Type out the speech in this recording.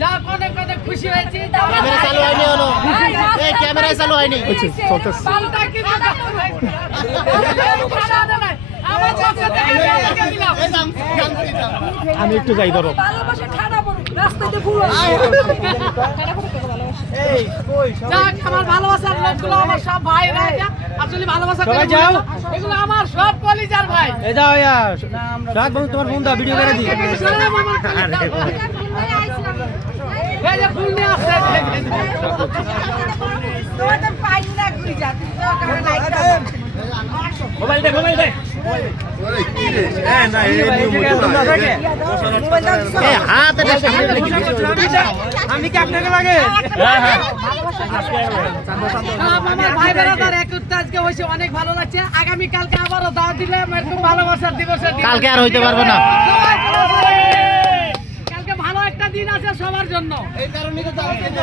যাক অনেক অনেক খুশি হয়েছি। ক্যামেরা চালু হয়নি এখনো। এই ক্যামেরা চালু হয়নি। পাল্টা কিন্তু আমার পক্ষ থেকে আপনাকে দিলাম। আমি একটু যাই ধরো ভালোবাসা ঠাড়া বড় রাস্তাতে ভুল যাক আমার ভালোবাসার লোকগুলো আমার সব ভাইরা এটা আসলে ভালোবাসা করে সবাই যাও। এগুলো আমার সব কলিজার ভাই। এই যাও ইয়ার রাখ বন্ধু তোমার ফোন দাও ভিডিও করে দিই সব আমার কলিজার ভাই। এই যে ফুল নিয়ে আসছে তোমাদের পাই না ঘুরে যা তুই তো কারণ লাইট মোবাইল দে মোবাইল দে এই হাতে আমি কি আপনাকে লাগে সব আমার ভাই বেড়াদার একত্রে আজকে হয়েছে অনেক ভালো লাগছে। আগামী কালকে আবারও দাওয়াত দিলে এরকম ভালোবাসার দিবসের দিন। কালকে আর হইতে পারবে না। সবাই ভালো থাকবেন। কালকে ভালো একটা দিন আছে সবার জন্য। এই কারণে তো দাওয়াত দিল।